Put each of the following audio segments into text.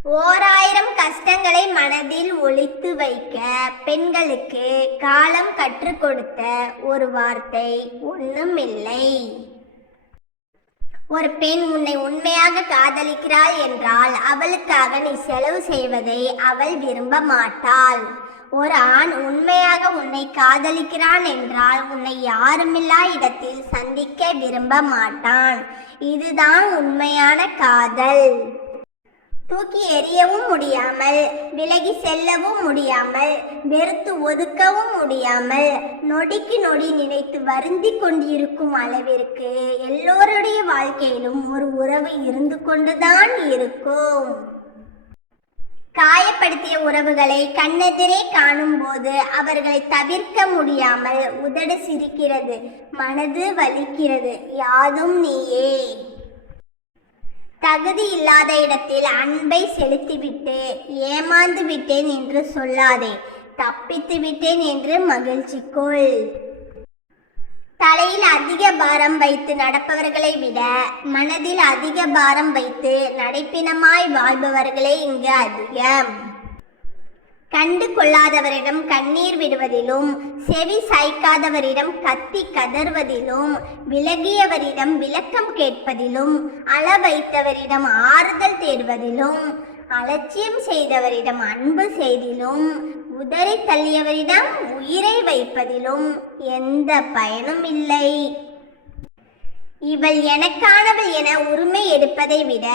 ஓராயிரம் கஷ்டங்களை மனதில் ஒளித்து வைக்க பெண்களுக்கு காலம் கற்றுக் கொடுத்த ஒரு வார்த்தை ஒண்ணுமில்லை. ஒரு பெண் உன்னை உண்மையாக காதலிக்கிறாள் என்றால் அவளுக்காக நீ செலவு செய்வதை அவள் விரும்ப மாட்டாள். ஒரு ஆண் உண்மையாக உன்னை காதலிக்கிறான் என்றால் உன்னை யாருமில்லா இடத்தில் சந்திக்க விரும்ப மாட்டான். இதுதான் உண்மையான காதல். தூக்கி எறியவும் முடியாமல், விலகி செல்லவும் முடியாமல், வெறுத்து ஒதுக்கவும் முடியாமல், நொடிக்கு நொடி நினைத்து வருந்தி கொண்டிருக்கும் அளவிற்கு எல்லோருடைய வாழ்க்கையிலும் ஒரு உறவு இருந்து கொண்டுதான் இருக்கும். காயப்படுத்திய உறவுகளை கண்ணெதிரே காணும் போது அவர்களை தவிர்க்க முடியாமல் உதடு சிரிக்கிறது, மனது வலிக்கிறது. யாதும் நீயே. தகுதி இல்லாத இடத்தில் அன்பை செலுத்திவிட்டு ஏமாந்து விட்டேன் என்று சொல்லாதே, தப்பித்து விட்டேன் என்று மகிழ்ச்சி கொள். தலையில் அதிக பாரம் வைத்து நடப்பவர்களை விட மனதில் அதிக பாரம் வைத்து நடைப்பிணமாய் வாழ்பவர்களே இங்கு அதிகம். கண்டு கொள்ளாதவரிடம் கண்ணீர் விடுவதிலும், செவி சாய்க்காதவரிடம் கத்தி கதறுவதிலும், விலகியவரிடம் விளக்கம் கேட்பதிலும், அள வைத்தவரிடம் ஆறுதல் தேடுவதிலும், அலட்சியம் செய்தவரிடம் அன்பு செய்திலும், உதறி தள்ளியவரிடம் உயிரை வைப்பதிலும் எந்த பயனும் இல்லை. இவள் எனக்கானவள் என உரிமை எடுப்பதை விட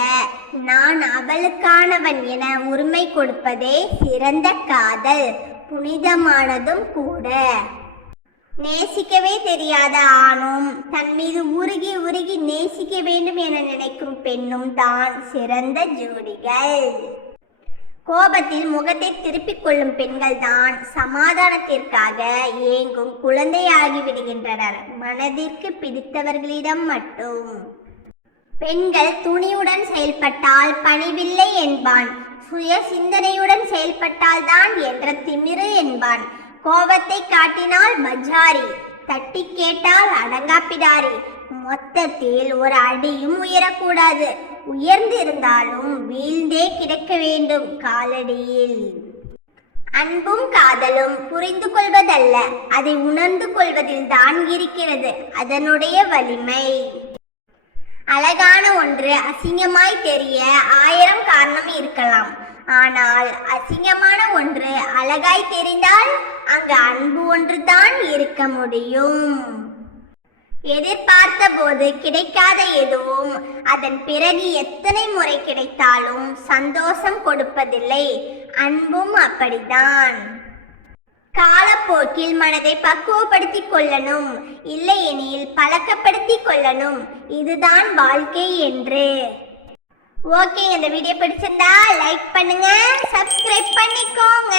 நான் அவளுக்கானவன் என உரிமை கொடுப்பதே சிறந்த காதல், புனிதமானதும் கூட. நேசிக்கவே தெரியாத ஆணும் தன் மீது உருகி உருகி நேசிக்க வேண்டும் என நினைக்கும் பெண்ணும் தான் சிறந்த ஜோடிகள். கோபத்தில் முகத்தை திருப்பிக் கொள்ளும் பெண்கள் தான் சமாதானத்திற்காக ஏங்கும் குழந்தையாகி விடுகின்றனர், மனதிற்கு பிடித்தவர்களிடம் மட்டும். பெண்கள் துணிவுடன் செயல்பட்டால் பணிவில்லை என்பான், சுய சிந்தனையுடன் செயல்பட்டால் தான் என்ற திமிரு என்பான். கோபத்தை காட்டினால் பஜாரி, தட்டி கேட்டால் அடங்காப்பிடாரி. மொத்தத்தில் ஒரு அடியும் உயரக்கூடாது, உயர்ந்து இருந்தாலும் வீழ்ந்தே கிடக்க வேண்டும் காலடியில். அன்பும் காதலும் புரிந்து கொள்வதல்ல, அதை உணர்ந்து கொள்வதில் தான் இருக்கிறது அதனுடைய வலிமை. அழகான ஒன்று அசிங்கமாய் தெரிய 1000 காரணம் இருக்கலாம். ஆனால் அசிங்கமான ஒன்று அழகாய் தெரிந்தால் அங்கு அன்பு ஒன்று தான் இருக்க முடியும். எதிர்பார்த்த போது கிடைக்காத எதுவும் அதன் பிறகு எத்தனை முறை கிடைத்தாலும் சந்தோஷம் கொடுப்பதில்லை. அன்பும் அப்படித்தான். காலப்போக்கில் மனதை பக்குவப்படுத்திக் கொள்ளணும், இல்லையெனில் பழக்கப்படுத்திக் கொள்ளணும். இதுதான் வாழ்க்கை என்று. ஓகே, இந்த வீடியோ பிடிச்சிருந்தா லைக் பண்ணுங்க, சப்ஸ்கிரைப் பண்ணிக்கோங்க.